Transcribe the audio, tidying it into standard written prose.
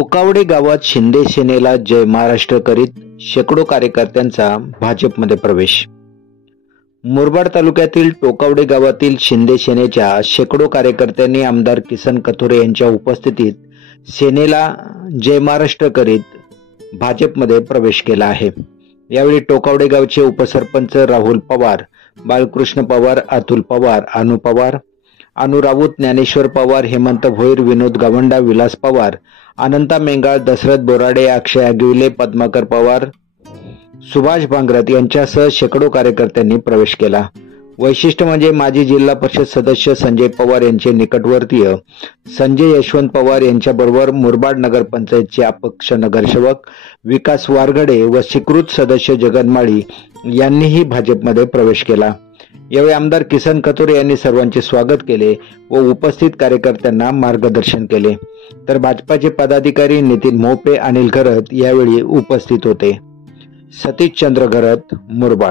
टोकावडे गावात शिंदे सेनेला जय महाराष्ट्र करीत शेकडो कार्यकर्त्यांचा भाजपमध्ये प्रवेश। मुरबाड तालुक्यातील टोकावडे गावातील शिंदे सेनेच्या शेकडो कार्यकर्त्यांनी आमदार किसन कथोरे यांच्या उपस्थितीत सेनेला जय महाराष्ट्र करीत भाजपमध्ये प्रवेश केला आहे। यावेळी टोकावडे गावचे उपसरपंच राहुल पवार, बाळकृष्ण पवार, अतुल पवार, अनु पवार, अनु राऊत, ज्ञानेश्वर पवार, हेमंत भोईर, विनोद गावंडा, विलास पवार, अनंता मेंगाळ, दशरथ बोराडे, अक्षय अगिवले, पद्माकर पवार, सुभाष भांगरत यांच्यासह शेकडो कार्यकर्त्यांनी प्रवेश केला। वैशिष्ट्य म्हणजे माजी जिल्हा परिषद सदस्य संजय पवार यांचे निकटवर्तीय संजय यशवंत पवार यांच्याबरोबर मुरबाड नगरपंचायतचे अपक्ष नगरसेवक विकास वारगडे व स्वीकृत सदस्य जगन माळी यांनीही भाजपमध्ये प्रवेश केला। यावेळी आमदार किसन कथोरे यांनी सर्वांचे स्वागत केले व उपस्थित कार्यकर्त्यांना मार्गदर्शन केले। तर भाजपाचे पदाधिकारी नितीन मोपे, अनिल घरत यावेळी उपस्थित होते। सतीश चंद्र घरत, मुरबाड।